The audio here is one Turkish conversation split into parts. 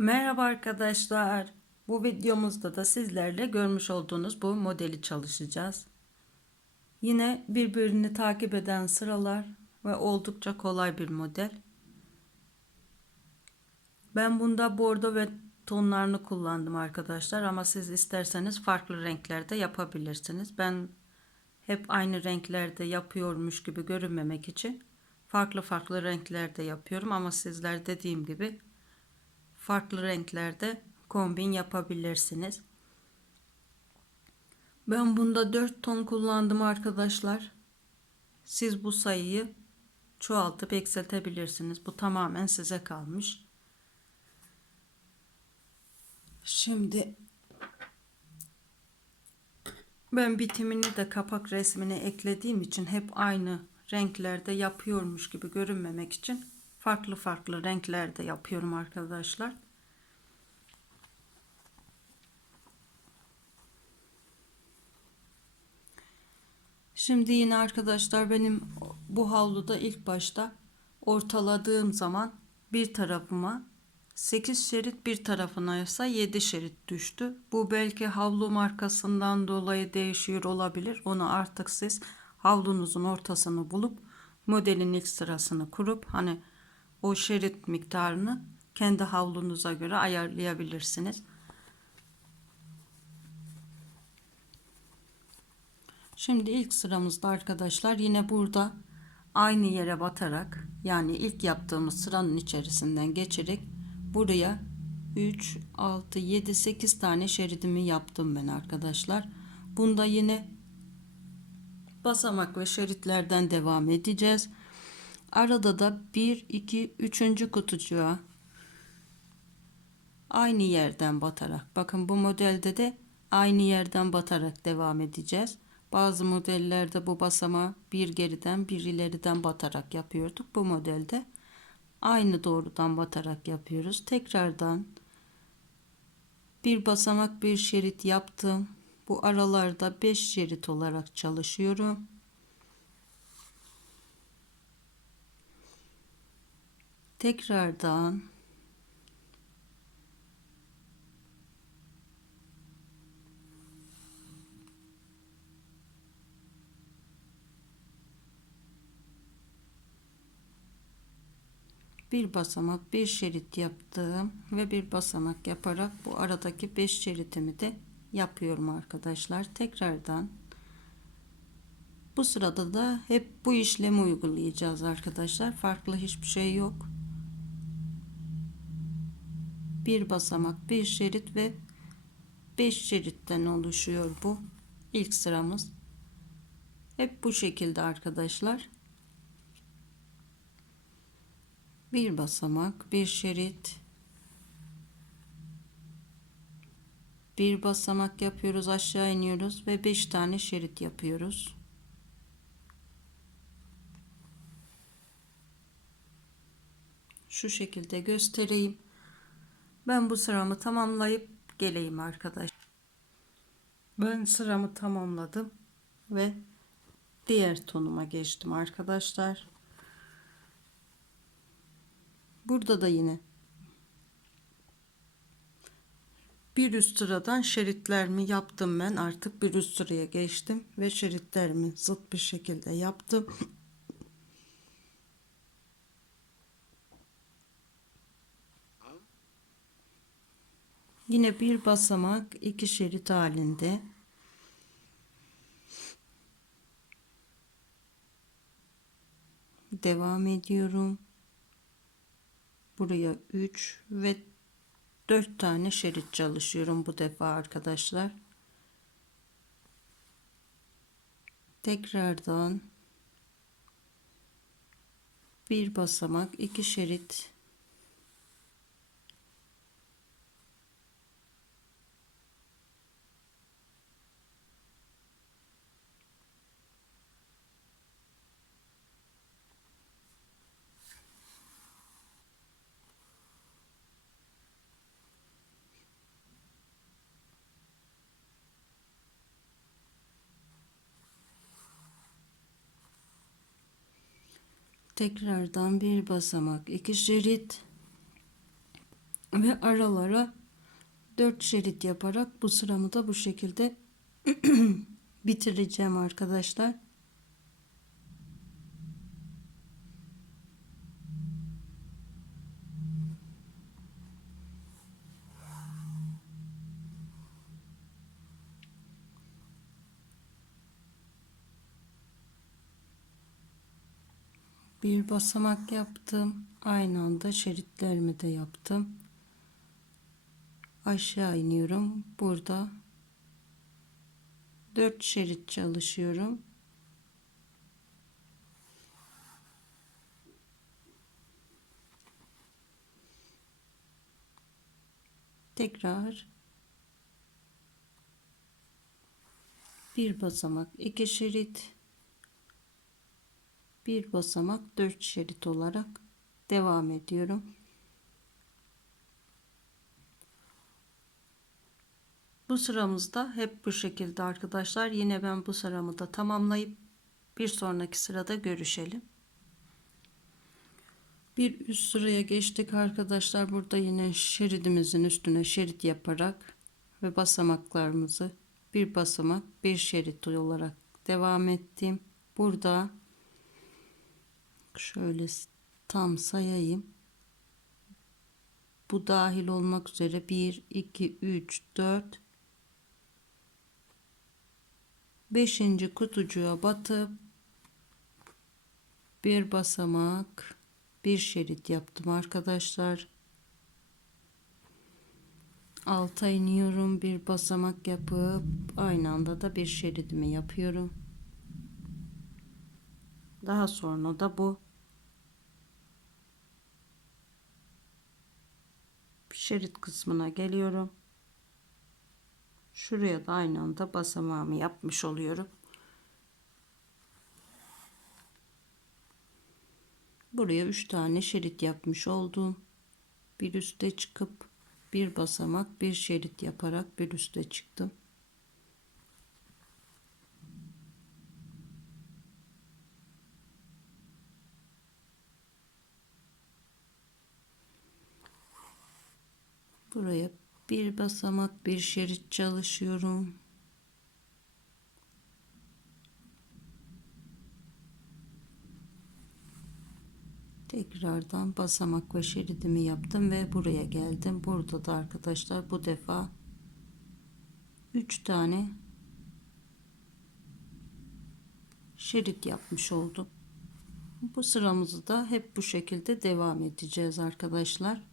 Merhaba arkadaşlar. Bu videomuzda da sizlerle görmüş olduğunuz bu modeli çalışacağız. Yine birbirini takip eden sıralar ve oldukça kolay bir model. Ben bunda bordo ve tonlarını kullandım arkadaşlar ama siz isterseniz farklı renklerde yapabilirsiniz. Ben hep aynı renklerde yapıyormuş gibi görünmemek için farklı farklı renklerde yapıyorum ama sizler dediğim gibi farklı renklerde kombin yapabilirsiniz. Ben bunda 4 ton kullandım arkadaşlar. Siz bu sayıyı çoğaltıp eksiltebilirsiniz. Bu tamamen size kalmış. Şimdi ben bitimini de kapak resmine eklediğim için hep aynı renklerde yapıyormuş gibi görünmemek için farklı farklı renklerde yapıyorum arkadaşlar. Şimdi yine arkadaşlar benim bu havluda ilk başta ortaladığım zaman bir tarafıma 8 şerit bir tarafına ise 7 şerit düştü. Bu belki havlu markasından dolayı değişiyor olabilir. Onu artık siz havlunuzun ortasını bulup modelin ilk sırasını kurup hani o şerit miktarını kendi havlunuza göre ayarlayabilirsiniz. Şimdi ilk sıramızda arkadaşlar yine burada aynı yere batarak yani ilk yaptığımız sıranın içerisinden geçerek buraya 3 6 7 8 tane şeridimi yaptım ben arkadaşlar. Bunda yine basamak ve şeritlerden devam edeceğiz. Arada da 1 2 3. kutucuğa aynı yerden batarak bakın bu modelde de aynı yerden batarak devam edeceğiz. Bazı modellerde bu basamağı bir geriden bir ileriden batarak yapıyorduk. Bu modelde aynı doğrudan batarak yapıyoruz. Tekrardan bir basamak bir şerit yaptım. Bu aralarda 5 şerit olarak çalışıyorum. Tekrardan bir basamak bir şerit yaptım ve bir basamak yaparak bu aradaki 5 şeritimi de yapıyorum arkadaşlar. Tekrardan bu sırada da hep bu işlemi uygulayacağız arkadaşlar. Farklı hiçbir şey yok. Bir basamak bir şerit ve 5 şeritten oluşuyor bu. İlk sıramız. Hep bu şekilde arkadaşlar bir basamak bir şerit. Bir basamak yapıyoruz aşağı iniyoruz ve 5 tane şerit yapıyoruz. Şu şekilde göstereyim. Ben bu sıramı tamamlayıp geleyim arkadaş. Ben sıramı tamamladım ve diğer tonuma geçtim arkadaşlar Burada da yine bir üst sıradan şeritlerimi yaptım ben. Artık bir üst sıraya geçtim ve şeritlerimi zıt bir şekilde yaptım. Yine bir basamak iki şerit halinde. Devam ediyorum buraya 3 ve 4 tane şerit çalışıyorum bu defa arkadaşlar. Tekrardan bir basamak iki şerit tekrardan bir basamak iki şerit ve aralara 4 şerit yaparak bu sıramı da bu şekilde bitireceğim arkadaşlar. Bir basamak yaptım. Aynı anda şeritlerimi de yaptım. Aşağı iniyorum. Burada 4 şerit çalışıyorum. Tekrar bir basamak, iki şerit, bir basamak, dört şerit olarak devam ediyorum. Bu sıramızda hep bu şekilde arkadaşlar. Yine ben bu sıramı da tamamlayıp bir sonraki sırada görüşelim. Bir üst sıraya geçtik arkadaşlar. Burada yine şeridimizin üstüne şerit yaparak ve basamaklarımızı bir basamak bir şerit olarak devam ettim. Burada şöyle tam sayayım. Bu dahil olmak üzere 1, 2, 3, 4, 5. kutucuğa batıp bir basamak bir şerit yaptım arkadaşlar. Alta iniyorum bir basamak yapıp aynı anda da bir şeridimi yapıyorum. Daha sonra da bu şerit kısmına geliyorum. Şuraya da aynı anda basamağımı yapmış oluyorum. Buraya 3 tane şerit yapmış oldum. Bir üste çıkıp bir basamak bir şerit yaparak bir üste çıktım. Buraya bir basamak bir şerit çalışıyorum. Tekrardan basamak ve şeridimi yaptım ve buraya geldim. Burada da arkadaşlar bu defa 3 tane şerit yapmış oldum. Bu sıramızı da hep bu şekilde devam edeceğiz arkadaşlar.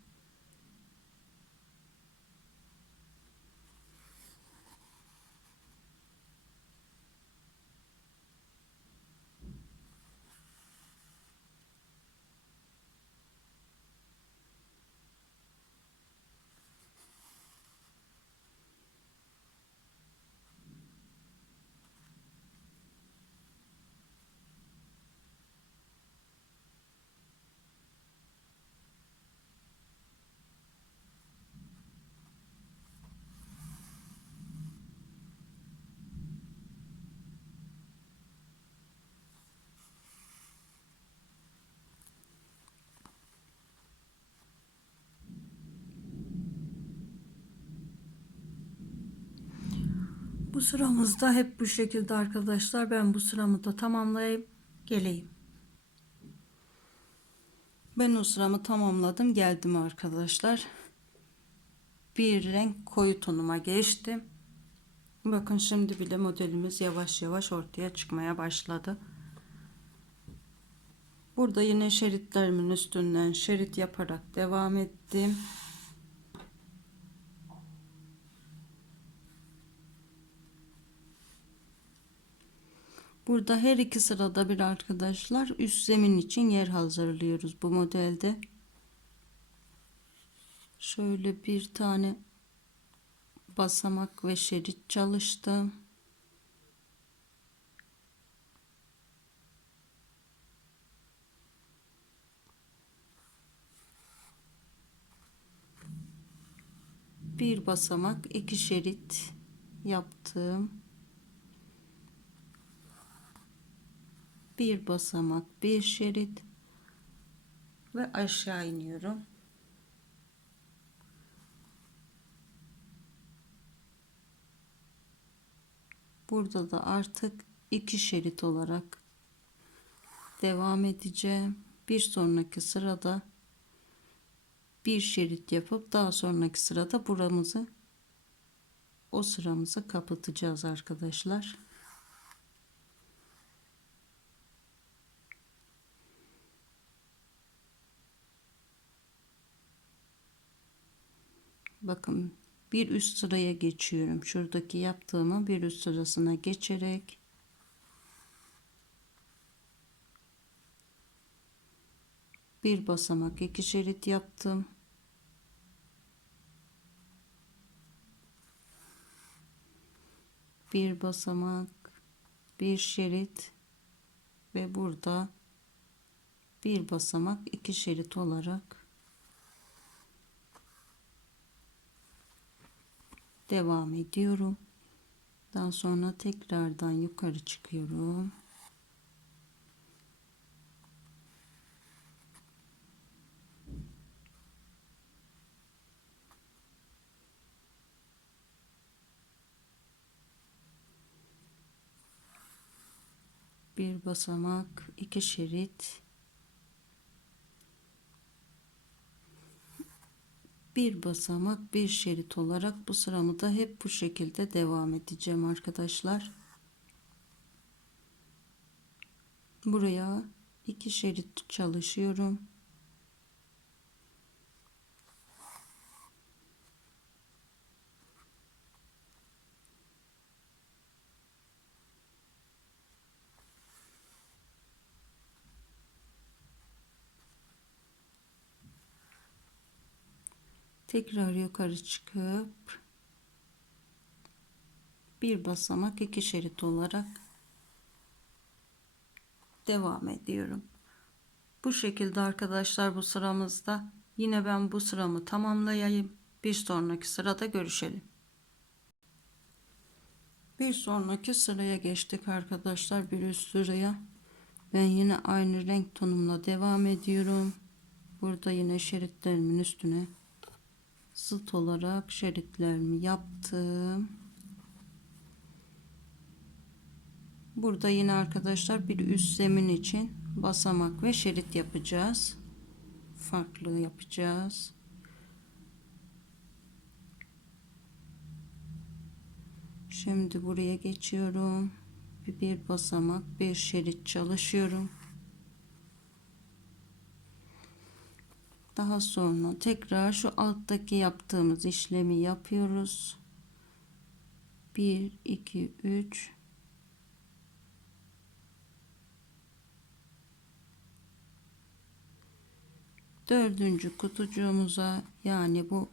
Bu sıramızda hep bu şekilde arkadaşlar. Ben bu sıramı da tamamlayıp geleyim. Ben o sıramı tamamladım. Geldim arkadaşlar. Bir renk koyu tonuma geçtim. Bakın şimdi bile modelimiz yavaş yavaş ortaya çıkmaya başladı. Burada yine şeritlerimin üstünden şerit yaparak devam ettim. Burada her iki sırada bir arkadaşlar üst zemin için yer hazırlıyoruz bu modelde. Şöyle bir tane basamak ve şerit çalıştım. Bir basamak, iki şerit yaptım. bir basamak bir şerit ve aşağı iniyorum burada da artık iki şerit olarak devam edeceğim bir sonraki sırada bir şerit yapıp daha sonraki sırada buramızı o sıramızı kapatacağız arkadaşlar. Bakın bir üst sıraya geçiyorum. Şuradaki yaptığımı bir üst sırasına geçerek bir basamak iki şerit yaptım. Bir basamak, bir şerit ve burada bir basamak iki şerit olarak devam ediyorum. Daha sonra tekrardan yukarı çıkıyorum. bir basamak, iki şerit, bir basamak, bir şerit olarak bu sıramı da hep bu şekilde devam edeceğim arkadaşlar. Buraya iki şerit çalışıyorum. Tekrar yukarı çıkıp bir basamak iki şerit olarak devam ediyorum. Bu şekilde arkadaşlar bu sıramızda yine ben bu sıramı tamamlayayım. Bir sonraki sırada görüşelim. Bir sonraki sıraya geçtik arkadaşlar. Bir üst sıraya. Ben yine aynı renk tonumla devam ediyorum. Burada yine şeritlerimin üstüne zıt olarak şeritlerimi yaptım. Burada yine arkadaşlar bir üst zemin için basamak ve şerit yapacağız. Farklı yapacağız. Şimdi buraya geçiyorum. Bir basamak, bir şerit çalışıyorum. Daha sonra tekrar şu alttaki yaptığımız işlemi yapıyoruz. 1 2 3 dördüncü kutucuğumuza yani bu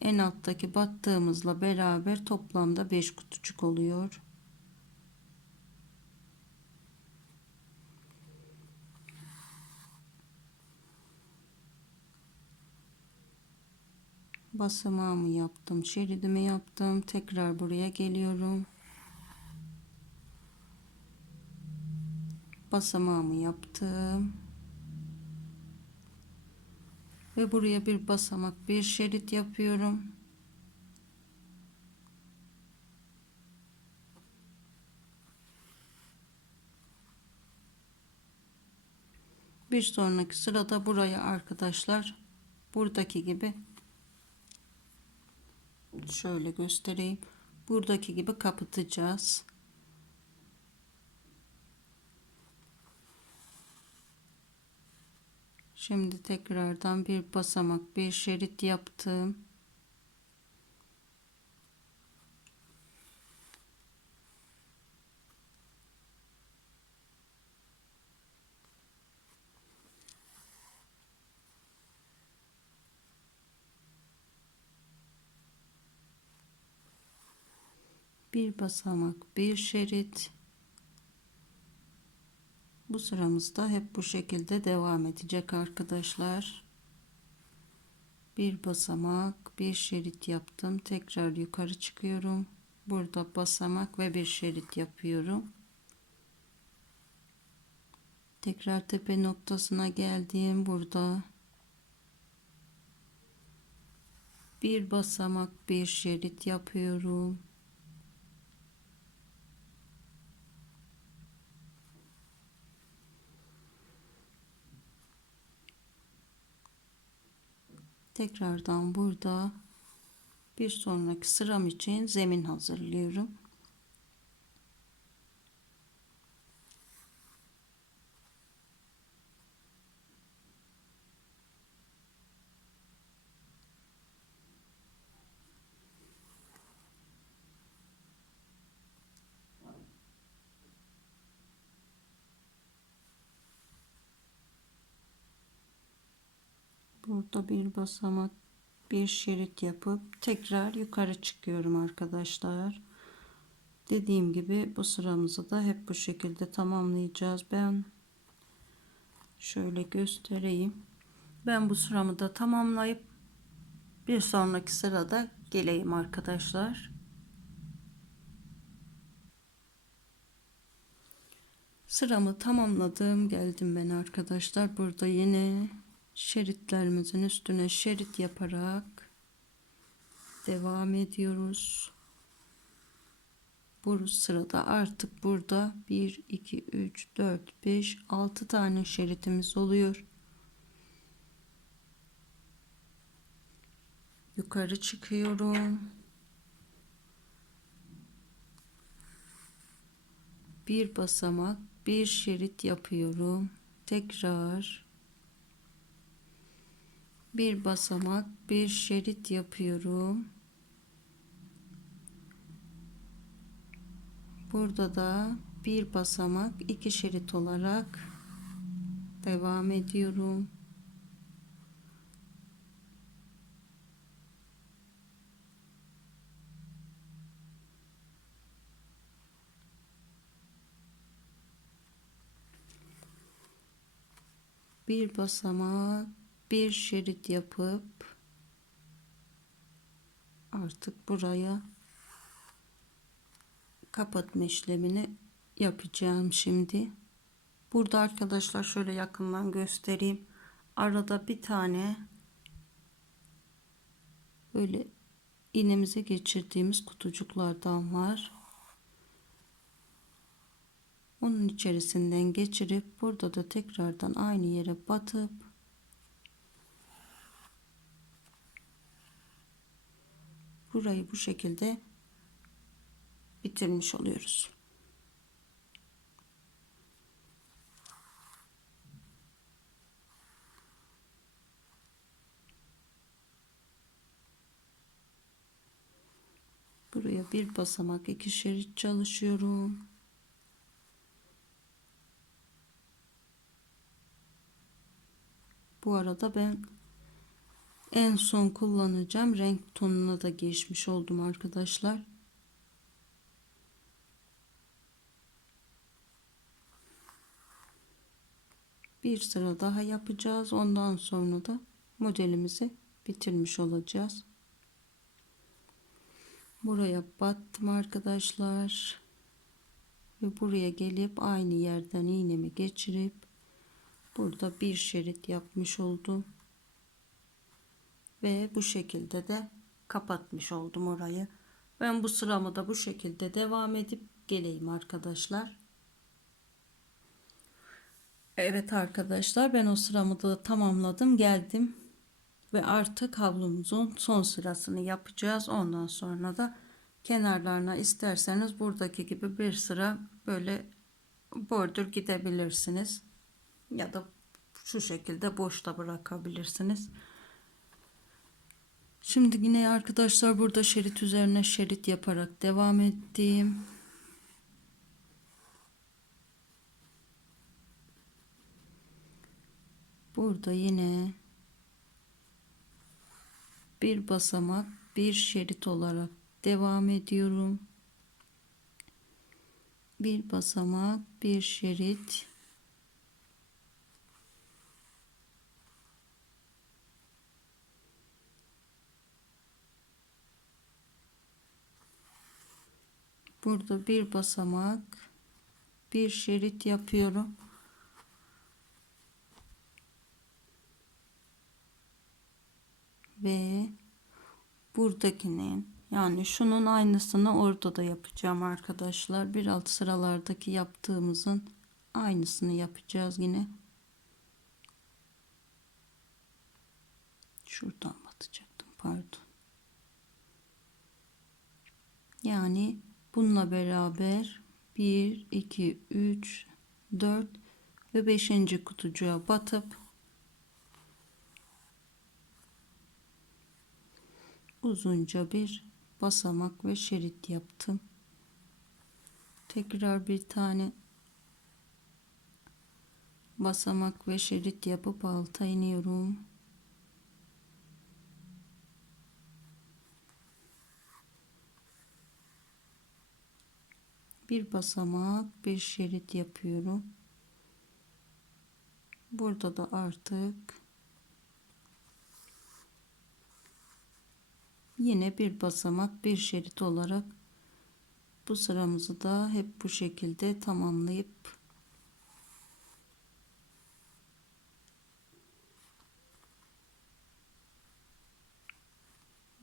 en alttaki battığımızla beraber toplamda 5 kutucuk oluyor. Basamağımı yaptım şeridimi yaptım. Tekrar buraya geliyorum. Basamağımı yaptım. Ve buraya bir basamak bir şerit yapıyorum. Bir sonraki sırada buraya arkadaşlar buradaki gibi şöyle göstereyim. Buradaki gibi kapatacağız. Şimdi tekrardan bir basamak, bir şerit yaptım. Bir basamak bir şerit. Bu sıramızda hep bu şekilde devam edecek arkadaşlar. Bir basamak bir şerit yaptım. Tekrar yukarı çıkıyorum. Burada basamak ve bir şerit yapıyorum. Tekrar tepe noktasına geldiğim burada bir basamak bir şerit yapıyorum tekrardan burada bir sonraki sıram için zemin hazırlıyorum. Burada bir basamak bir şerit yapıp tekrar yukarı çıkıyorum arkadaşlar. Dediğim gibi bu sıramızı da hep bu şekilde tamamlayacağız. Ben şöyle göstereyim. Ben bu sıramı da tamamlayıp bir sonraki sırada geleyim arkadaşlar. Sıramı tamamladım. Geldim ben arkadaşlar. Burada yine şeritlerimizin üstüne şerit yaparak devam ediyoruz. Bu sırada artık burada 1 2 3 4 5 6 tane şeritimiz oluyor. Yukarı çıkıyorum. Bir basamak, bir şerit yapıyorum. Tekrar bir basamak bir şerit yapıyorum. Burada da bir basamak iki şerit olarak devam ediyorum. Bir basamak bir şerit yapıp artık buraya kapatma işlemini yapacağım şimdi. Burada arkadaşlar şöyle yakından göstereyim. Arada bir tane böyle iğnemize geçirdiğimiz kutucuklardan var. Onun içerisinden geçirip burada da tekrardan aynı yere batıp burayı bu şekilde bitirmiş oluyoruz. Buraya bir basamak iki şerit çalışıyorum. Bu arada ben en son kullanacağım renk tonuna da geçmiş oldum arkadaşlar. Bir sıra daha yapacağız. Ondan sonra da modelimizi bitirmiş olacağız. Buraya battım arkadaşlar. Ve buraya gelip aynı yerden iğnemi geçirip burada bir şerit yapmış oldum ve bu şekilde de kapatmış oldum orayı. Ben bu sıramı da bu şekilde devam edip geleyim arkadaşlar. Evet arkadaşlar ben o sıramı da tamamladım geldim ve artık havlumuzun son sırasını yapacağız. Ondan sonra da kenarlarına isterseniz buradaki gibi bir sıra böyle bordür gidebilirsiniz ya da şu şekilde boşta bırakabilirsiniz. Şimdi yine arkadaşlar burada şerit üzerine şerit yaparak devam ettim. Burada yine bir basamak bir şerit olarak devam ediyorum. Bir basamak bir şerit burada bir basamak bir şerit yapıyorum. Ve buradakinin yani şunun aynısını orada da yapacağım arkadaşlar. Bir alt sıralardaki yaptığımızın aynısını yapacağız yine. Şuradan kapatacaktım pardon. Yani bununla beraber 1, 2, 3, 4 ve 5. kutucuğa batıp uzunca bir basamak ve şerit yaptım. Tekrar bir tane basamak ve şerit yapıp alta iniyorum. Bir basamak, bir şerit yapıyorum. Burada da artık yine bir basamak, bir şerit olarak bu sıramızı da hep bu şekilde tamamlayıp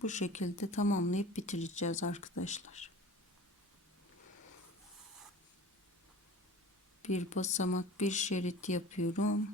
bu şekilde tamamlayıp bitireceğiz arkadaşlar. Bir basamak, bir şerit yapıyorum.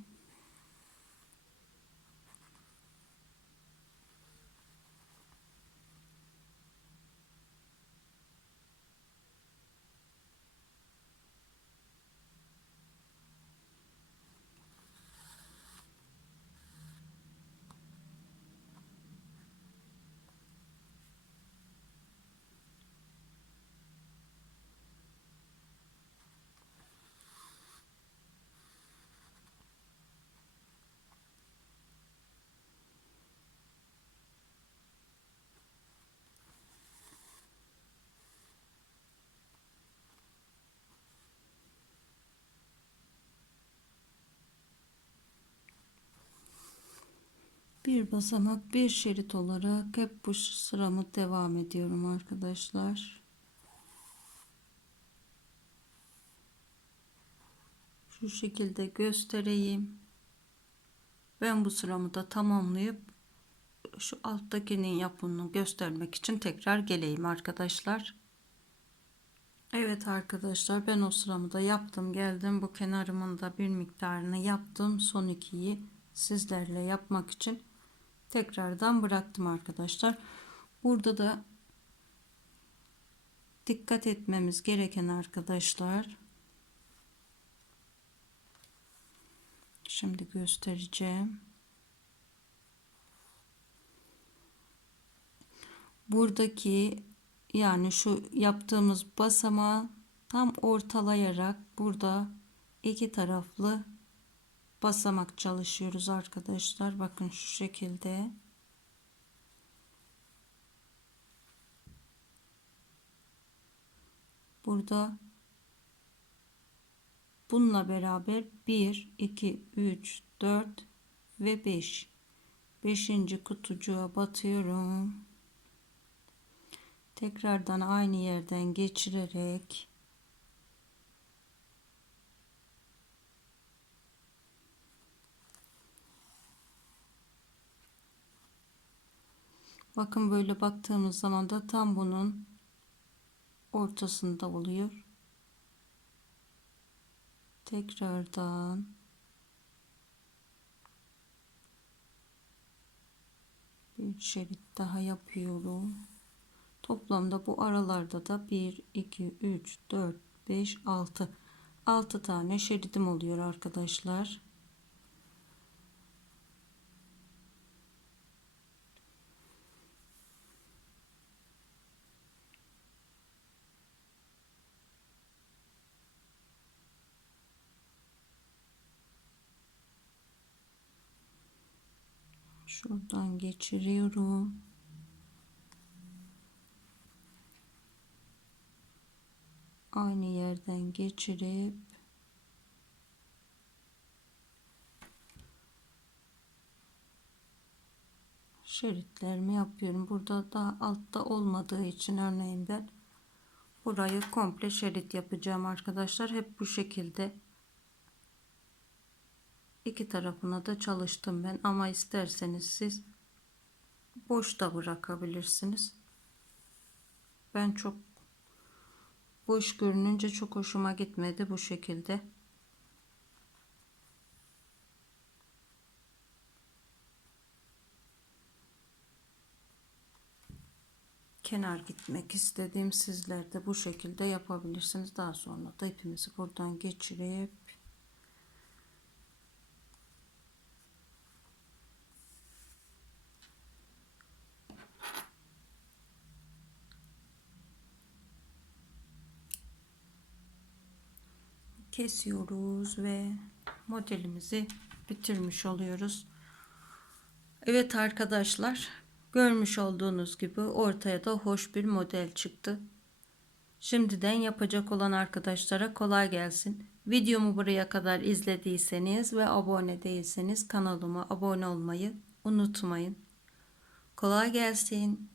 Bir basamak bir şerit olarak hep bu sıramı devam ediyorum arkadaşlar. Şu şekilde göstereyim. Ben bu sıramı da tamamlayıp şu alttakinin yapımını göstermek için tekrar geleyim arkadaşlar. Evet arkadaşlar ben o sıramı da yaptım geldim bu kenarımın da bir miktarını yaptım son ikiyi sizlerle yapmak için tekrardan bıraktım arkadaşlar. Burada da dikkat etmemiz gereken arkadaşlar. Şimdi göstereceğim. Buradaki yani şu yaptığımız basamağı tam ortalayarak burada iki taraflı basamak çalışıyoruz arkadaşlar. Bakın şu şekilde. Burada bununla beraber 1, 2, 3, 4 ve 5. 5. kutucuğa batıyorum. Tekrardan aynı yerden geçirerek Bakın böyle baktığımız zaman da tam bunun ortasında oluyor. Tekrardan bir şerit daha yapıyorum. Toplamda bu aralarda da 1, 2, 3, 4, 5, 6. 6 tane şeridim oluyor arkadaşlar. Şuradan geçiriyorum. Aynı yerden geçirip şeritlerimi yapıyorum. Burada da altta olmadığı için örneğin ben burayı komple şerit yapacağım arkadaşlar. Hep bu şekilde iki tarafına da çalıştım ben ama isterseniz siz boş da bırakabilirsiniz. Ben çok boş görününce çok hoşuma gitmedi bu şekilde. kenar gitmek istediğim sizler de bu şekilde yapabilirsiniz. Daha sonra da ipimizi buradan geçirip kesiyoruz ve modelimizi bitirmiş oluyoruz. Evet arkadaşlar görmüş olduğunuz gibi ortaya da hoş bir model çıktı. Şimdiden yapacak olan arkadaşlara kolay gelsin. Videomu buraya kadar izlediyseniz ve abone değilseniz kanalıma abone olmayı unutmayın. Kolay gelsin.